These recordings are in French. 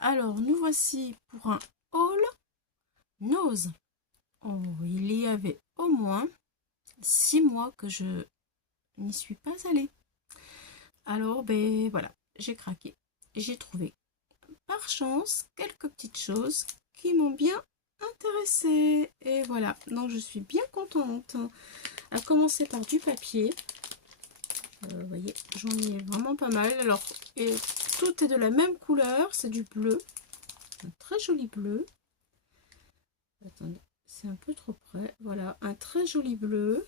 Alors, nous voici pour un haul nose. Oh, il y avait au moins 6 mois que je n'y suis pas allée. Alors, ben voilà, j'ai craqué. J'ai trouvé, par chance, quelques petites choses qui m'ont bien intéressée. Et voilà, donc je suis bien contente. À commencer par du papier. Vous voyez, j'en ai vraiment pas mal. Alors, et tout est de la même couleur, c'est du bleu. Un très joli bleu. Attendez, c'est un peu trop près. Voilà, un très joli bleu.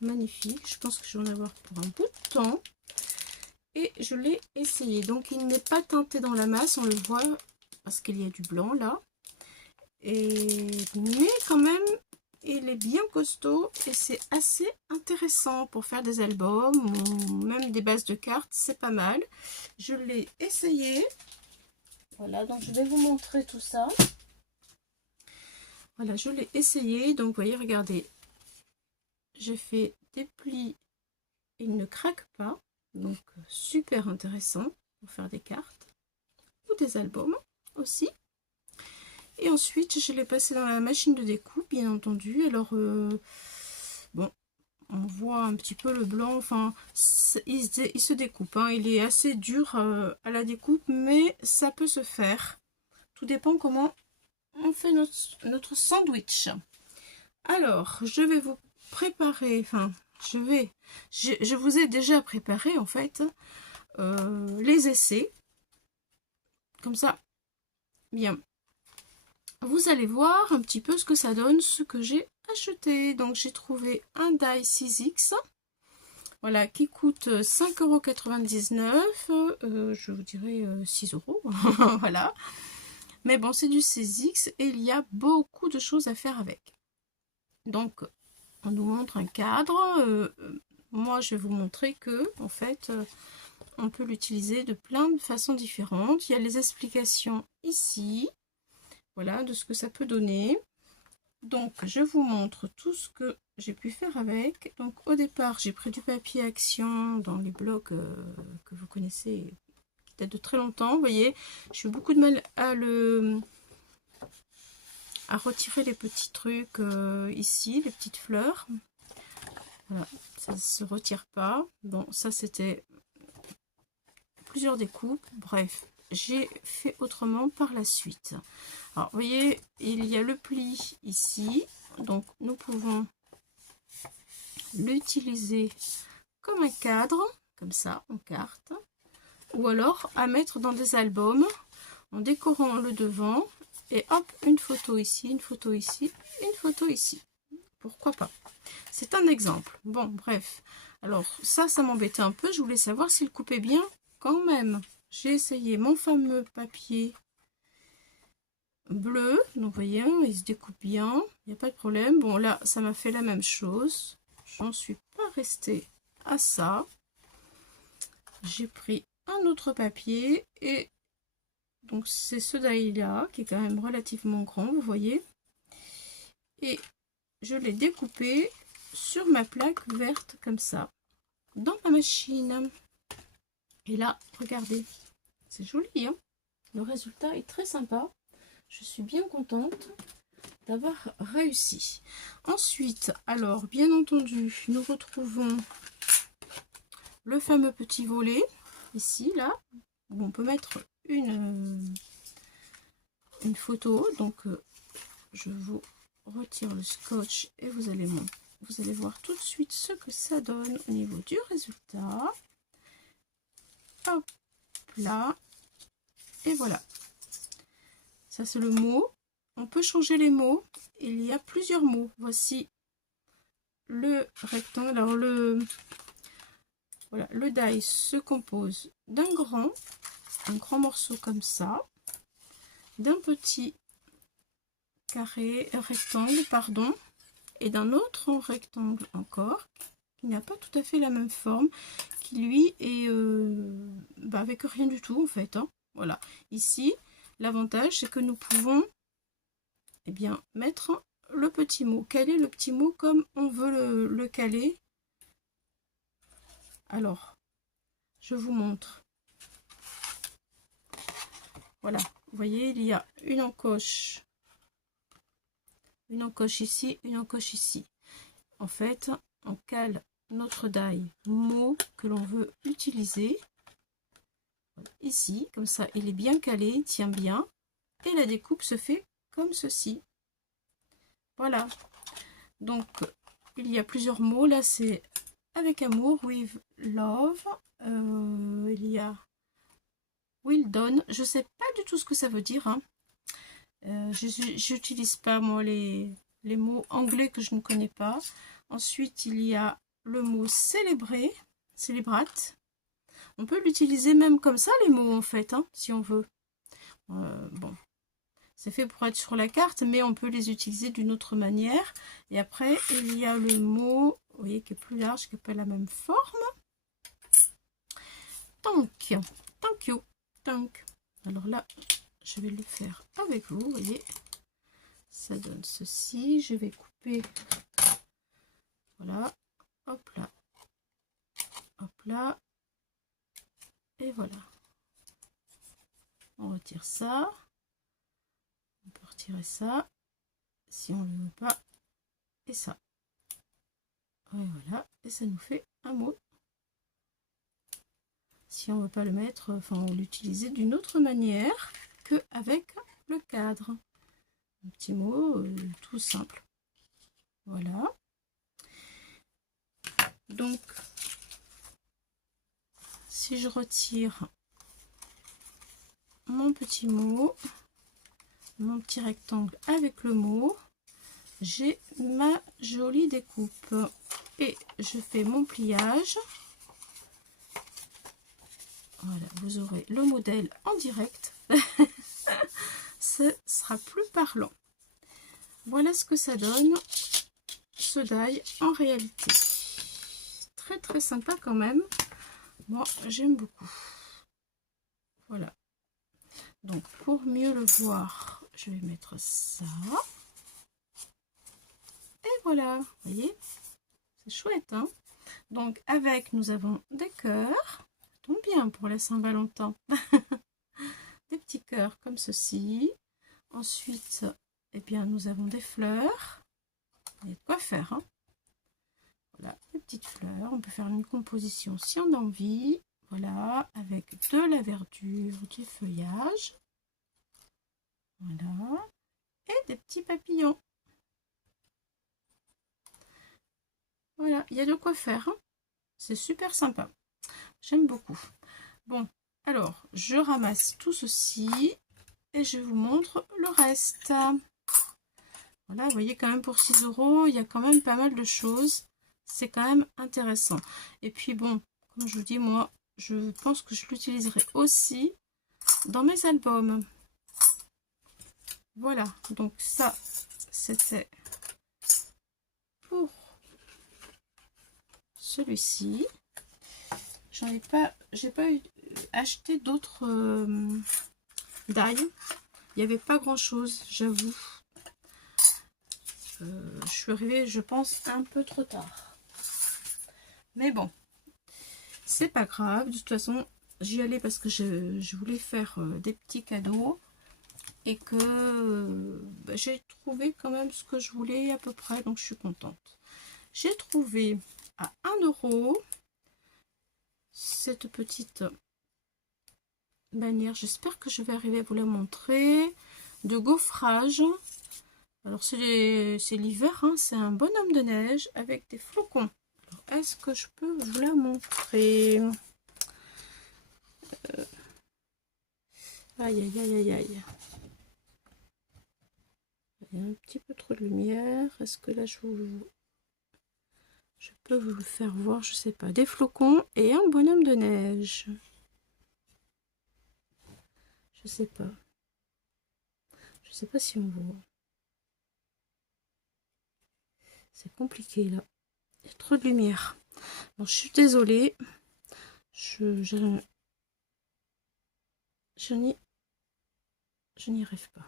Magnifique. Je pense que je vais en avoir pour un bout de temps. Et je l'ai essayé. Donc, il n'est pas teinté dans la masse. On le voit parce qu'il y a du blanc là. Mais quand même, il est bien costaud. Et c'est assez intéressant pour faire des albums ou même des bases de cartes. C'est pas mal. Je l'ai essayé. Voilà, donc je vais vous montrer tout ça. Voilà, je l'ai essayé. Donc, vous voyez, regardez. J'ai fait des plis. Il ne craque pas. Donc, super intéressant pour faire des cartes. Ou des albums aussi. Et ensuite, je l'ai passé dans la machine de découpe, bien entendu. Alors, bon, on voit un petit peu le blanc. Enfin, il se découpe. Hein. Il est assez dur à la découpe, mais ça peut se faire. Tout dépend comment on fait notre sandwich. Alors, je vais vous préparer, enfin, je vous ai déjà préparé, en fait, les essais. Comme ça, bien, vous allez voir un petit peu ce que ça donne, ce que j'ai acheté. Donc, j'ai trouvé un die 6X, voilà, qui coûte 5,99 €. Je vous dirais 6 €, voilà. Mais bon, c'est du 6X et il y a beaucoup de choses à faire avec. Donc, on nous montre un cadre. Moi, je vais vous montrer que, en fait, on peut l'utiliser de plein de façons différentes. Il y a les explications ici, voilà, de ce que ça peut donner. Donc, je vous montre tout ce que j'ai pu faire avec. Donc, au départ, j'ai pris du papier Action dans les blocs que vous connaissez, qui datent de très longtemps. Vous voyez, j'ai eu beaucoup de mal à retirer les petits trucs ici, les petites fleurs. Voilà, ça ne se retire pas. Bon, ça c'était plusieurs découpes. Bref, j'ai fait autrement par la suite. Alors, vous voyez, il y a le pli ici. Donc, nous pouvons l'utiliser comme un cadre, comme ça, en carte. Ou alors à mettre dans des albums en décorant le devant. Et hop, une photo ici, une photo ici, une photo ici. Pourquoi pas? C'est un exemple. Bon, bref. Alors, ça m'embêtait un peu. Je voulais savoir s'il coupait bien quand même. J'ai essayé mon fameux papier bleu. Donc, vous voyez, il se découpe bien. Il n'y a pas de problème. Bon, là, ça m'a fait la même chose. J'en suis pas restée à ça. J'ai pris un autre papier. Et donc, c'est ce die-là, qui est quand même relativement grand, vous voyez. Et je l'ai découpé sur ma plaque verte, comme ça, dans ma machine. Et là, regardez, c'est joli, hein? Le résultat est très sympa. Je suis bien contente d'avoir réussi. Ensuite, alors, bien entendu, nous retrouvons le fameux petit volet, ici, là, où on peut mettre une photo. Donc, je vous retire le scotch et vous allez voir tout de suite ce que ça donne au niveau du résultat. Hop là, et voilà. Ça, c'est le mot. On peut changer les mots. Il y a plusieurs mots. Voici le rectangle. Alors, voilà, le die se compose d'un grand morceau comme ça, d'un petit rectangle, pardon, et d'un autre rectangle encore, qui n'a pas tout à fait la même forme, qui lui est avec rien du tout en fait. Hein. Voilà. Ici, l'avantage, c'est que nous pouvons mettre le petit mot, caler le petit mot comme on veut le caler. Alors, je vous montre. Voilà, vous voyez, il y a une encoche ici, une encoche ici. En fait, on cale notre die mot que l'on veut utiliser ici, comme ça il est bien calé, il tient bien, et la découpe se fait comme ceci. Voilà, donc il y a plusieurs mots, là c'est avec amour, with love, il y a will done, je sais pas du tout ce que ça veut dire, hein. J'utilise pas moi les mots anglais que je ne connais pas. Ensuite il y a le mot célébrer, célébrate. On peut l'utiliser même comme ça les mots en fait, hein, si on veut. Bon, c'est fait pour être sur la carte, mais on peut les utiliser d'une autre manière. Et après il y a le mot, vous voyez, qui est plus large, qui n'a pas la même forme. Thank you, thank you, thank. Alors là, je vais le faire avec vous, vous voyez. Ça donne ceci. Je vais couper. Voilà. Hop là. Hop là. Et voilà. On retire ça. On peut retirer ça. Si on ne le veut pas. Et ça. Et voilà. Et ça nous fait un mot. Si on ne veut pas le mettre, enfin l'utiliser d'une autre manière que avec le cadre. Un petit mot tout simple. Voilà. Donc, si je retire mon petit mot, mon petit rectangle avec le mot, j'ai ma jolie découpe. Et je fais mon pliage. Voilà, vous aurez le modèle en direct. Ce sera plus parlant. Voilà ce que ça donne, ce die en réalité. Très très sympa quand même. Moi, j'aime beaucoup. Voilà. Donc, pour mieux le voir, je vais mettre ça. Et voilà, vous voyez, c'est chouette, hein. Donc, avec, nous avons des cœurs. Ça tombe bien pour la Saint-Valentin. Des petits cœurs comme ceci. Ensuite, eh bien, nous avons des fleurs. Il y a de quoi faire, hein. Voilà, des petites fleurs. On peut faire une composition si on a envie. Voilà, avec de la verdure, du feuillage. Voilà. Et des petits papillons. Voilà, il y a de quoi faire, hein. C'est super sympa. J'aime beaucoup. Bon, alors, je ramasse tout ceci et je vous montre le reste. Voilà, vous voyez quand même pour 6 €, il y a quand même pas mal de choses. C'est quand même intéressant. Et puis bon, comme je vous dis, moi, je pense que je l'utiliserai aussi dans mes albums. Voilà, donc ça, c'était pour celui-ci. J'ai pas acheté d'autres die. Il n'y avait pas grand chose, j'avoue. Je suis arrivée, je pense, un peu trop tard. Mais bon, c'est pas grave. De toute façon, j'y allais parce que je voulais faire des petits cadeaux. Et que j'ai trouvé quand même ce que je voulais à peu près. Donc, je suis contente. J'ai trouvé à 1 € cette petite bannière. J'espère que je vais arriver à vous la montrer. De gaufrage. Alors, c'est l'hiver, hein, c'est un bonhomme de neige avec des flocons. Est-ce que je peux vous la montrer? Aïe, aïe, aïe, aïe, aïe. Il y a un petit peu trop de lumière. Est-ce que là, je peux vous le faire voir? Je sais pas. Des flocons et un bonhomme de neige. Je sais pas. Je sais pas si on voit. C'est compliqué là. Il y a trop de lumière. Bon, je suis désolée. Je n'y arrive pas.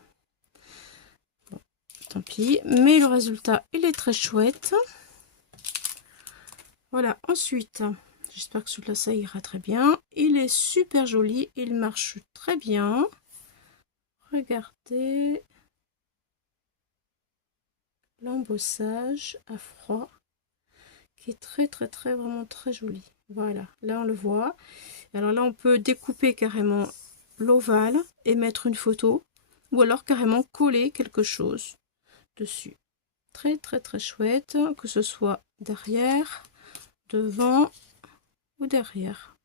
Bon, tant pis. Mais le résultat, il est très chouette. Voilà. Ensuite, j'espère que celui-là, ça ira très bien. Il est super joli. Il marche très bien. Regardez l'embossage à froid qui est très vraiment très joli. Voilà, là on le voit. Alors là on peut découper carrément l'ovale et mettre une photo, ou alors carrément coller quelque chose dessus. Très chouette, que ce soit derrière, devant ou derrière.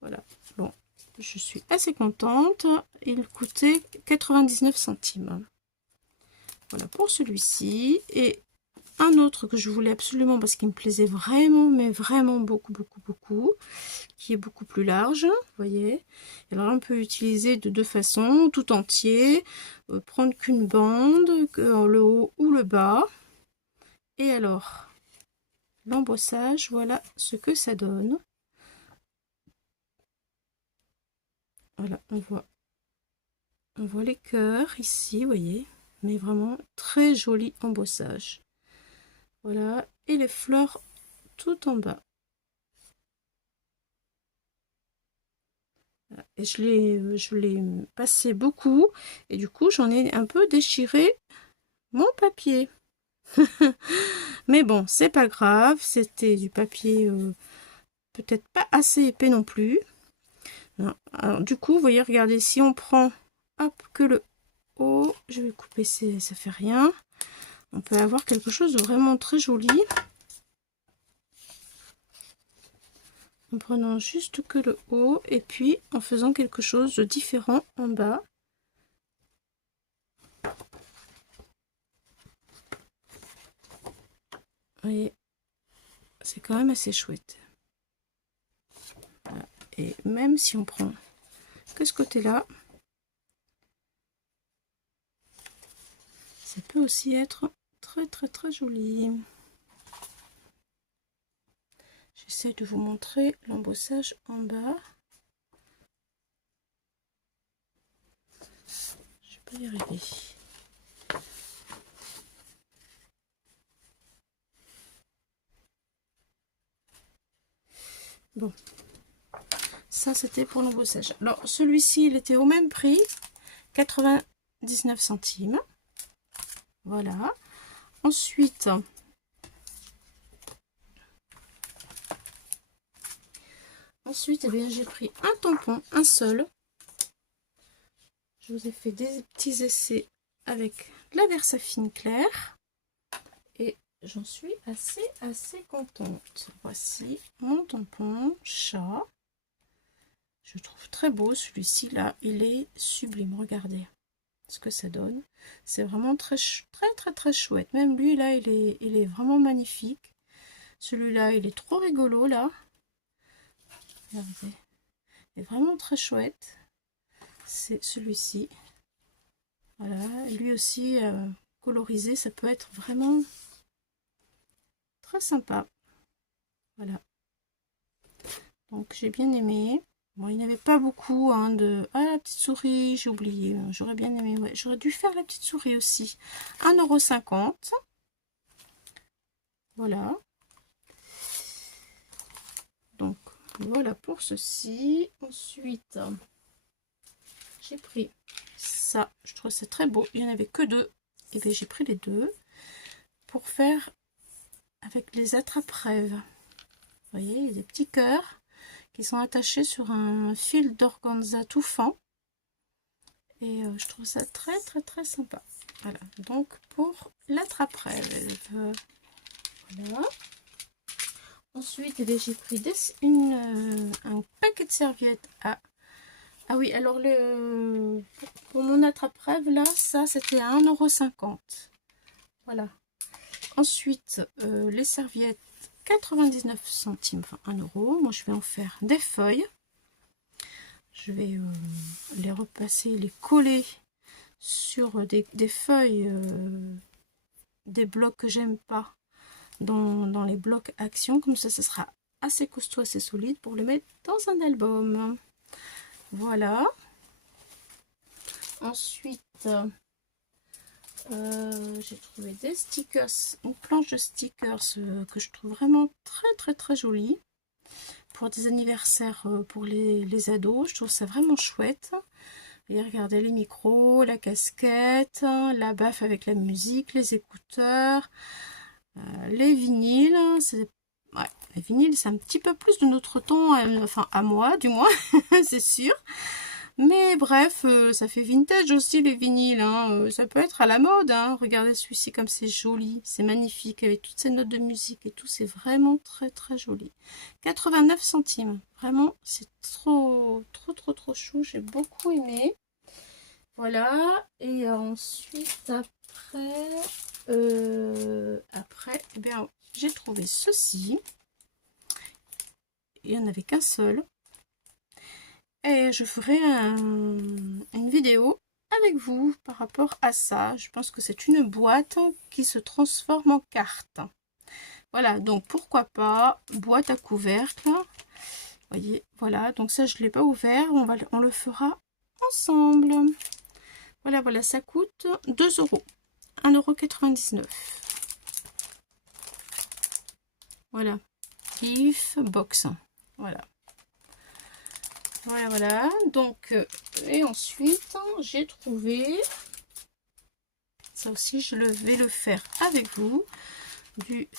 Voilà, bon, je suis assez contente. Il coûtait 99 centimes. Voilà pour celui-ci. Et un autre que je voulais absolument parce qu'il me plaisait vraiment, mais vraiment beaucoup, qui est beaucoup plus large, vous voyez. Alors on peut utiliser de deux façons, tout entier, prendre qu'une bande, le haut ou le bas. Et alors, l'embossage, voilà ce que ça donne. Voilà, on voit les cœurs ici, vous voyez, mais vraiment très joli embossage. Voilà, et les fleurs tout en bas. Et je l'ai passé beaucoup, et du coup j'en ai un peu déchiré mon papier. Mais bon, c'est pas grave, c'était du papier peut-être pas assez épais non plus. Non. Alors du coup, vous voyez, regardez, si on prend hop que le haut, je vais couper, ça fait rien. On peut avoir quelque chose de vraiment très joli. En prenant juste que le haut et puis en faisant quelque chose de différent en bas. Vous voyez, c'est quand même assez chouette. Voilà. Et même si on prend que ce côté-là, ça peut aussi être très joli. J'essaie de vous montrer l'embossage en bas. Je vais pas y arriver. Bon, ça c'était pour l'embossage. Alors celui-ci, il était au même prix, 99 centimes. Voilà. Ensuite, eh bien, j'ai pris un tampon, un seul. Je vous ai fait des petits essais avec la Versafine claire. Et j'en suis assez contente. Voici mon tampon chat. Je trouve très beau celui-ci là. Il est sublime. Regardez ce que ça donne. C'est vraiment très chouette. Même lui là, il est vraiment magnifique. Celui-là, il est trop rigolo là. Regardez. Il est vraiment très chouette. C'est celui-ci. Voilà. Lui aussi, colorisé, ça peut être vraiment très sympa. Voilà. Donc j'ai bien aimé. Bon, il n'y avait pas beaucoup hein, de... Ah, la petite souris, j'ai oublié. J'aurais bien aimé. Ouais, j'aurais dû faire la petite souris aussi. 1,50 €. Voilà. Donc, voilà pour ceci. Ensuite, j'ai pris ça. Je trouve ça très beau. Il n'y en avait que deux. Et bien, j'ai pris les deux pour faire avec les attrape-rêves. Vous voyez, il y a des petits cœurs qui sont attachés sur un fil d'organza tout fin. Et je trouve ça très sympa. Voilà, donc pour l'attrape-rêve. Voilà. Ensuite, j'ai pris un paquet de serviettes à... Ah oui, alors pour mon attrape-rêve, là, ça c'était à 1,50 €. Voilà. Ensuite, les serviettes, 99 centimes, enfin 1 €. Moi, je vais en faire des feuilles. Je vais les repasser, les coller sur des feuilles, des blocs que j'aime pas, dans les blocs action. Comme ça sera assez costaud, assez solide pour le mettre dans un album. Voilà. Ensuite, j'ai trouvé des stickers, une planche de stickers que je trouve vraiment très jolie pour des anniversaires pour les ados. Je trouve ça vraiment chouette. Et regardez les micros, la casquette, la baffe avec la musique, les écouteurs, les vinyles. Ouais, les vinyles, c'est un petit peu plus de notre temps, enfin à moi du moins, c'est sûr. Mais bref, ça fait vintage aussi les vinyles, hein. Ça peut être à la mode, hein. Regardez celui-ci comme c'est joli, c'est magnifique avec toutes ces notes de musique et tout, c'est vraiment très très joli. 89 centimes, vraiment c'est trop chou, j'ai beaucoup aimé. Voilà, et ensuite après, eh bien, j'ai trouvé ceci. Il n'y en avait qu'un seul. Et je ferai une vidéo avec vous par rapport à ça. Je pense que c'est une boîte qui se transforme en carte. Voilà, donc pourquoi pas, boîte à couvercle. Voyez, voilà, donc ça je ne l'ai pas ouvert, on le fera ensemble. Voilà, voilà, ça coûte 2 €, 1,99 €. Voilà, GIF box, voilà. Voilà, voilà, donc, et ensuite, j'ai trouvé, ça aussi, je vais le faire avec vous, du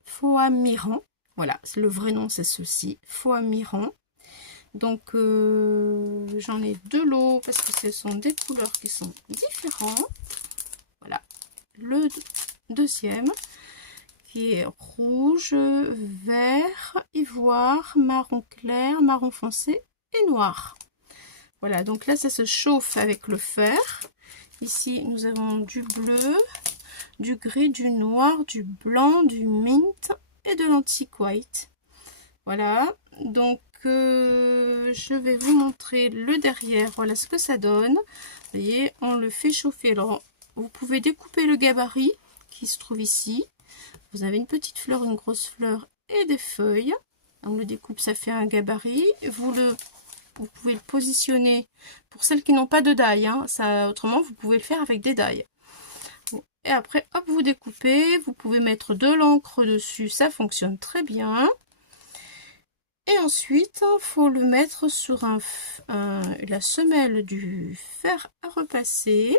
Foamiran. Voilà, le vrai nom, c'est ceci, Foamiran. Donc, j'en ai 2 lots, parce que ce sont des couleurs qui sont différentes. Voilà, le deuxième, qui est rouge, vert, ivoire, marron clair, marron foncé et noir. Voilà, donc là ça se chauffe avec le fer. Ici nous avons du bleu, du gris, du noir, du blanc, du mint et de l'antique white. Voilà, donc je vais vous montrer le derrière. Voilà ce que ça donne. Vous voyez, on le fait chauffer. Alors vous pouvez découper le gabarit qui se trouve ici. Vous avez une petite fleur, une grosse fleur et des feuilles. On le découpe, ça fait un gabarit. Vous pouvez le positionner pour celles qui n'ont pas de die, hein. Ça, autrement, vous pouvez le faire avec des die. Bon. Et après, hop, vous découpez. Vous pouvez mettre de l'encre dessus, ça fonctionne très bien. Et ensuite, il faut le mettre sur la semelle du fer à repasser.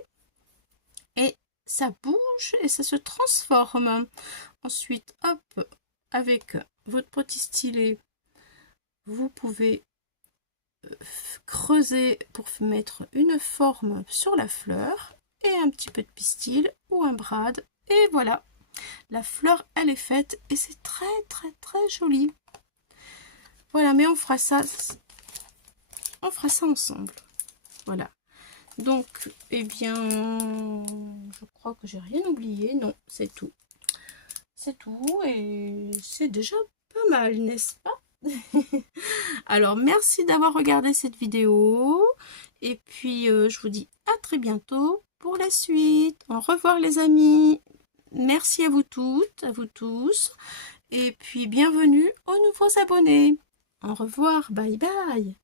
Et ça bouge et ça se transforme. Ensuite, hop, avec votre petit stylet, vous pouvez creuser pour mettre une forme sur la fleur et un petit peu de pistil ou un brad. Et voilà, la fleur, elle est faite et c'est très joli. Voilà, mais on fera ça ensemble. Voilà. Donc, eh bien, je crois que j'ai rien oublié. Non, c'est tout. C'est tout et c'est déjà pas mal, n'est-ce pas? Alors, merci d'avoir regardé cette vidéo. Et puis, je vous dis à très bientôt pour la suite. Au revoir les amis. Merci à vous toutes, à vous tous. Et puis, bienvenue aux nouveaux abonnés. Au revoir, bye bye.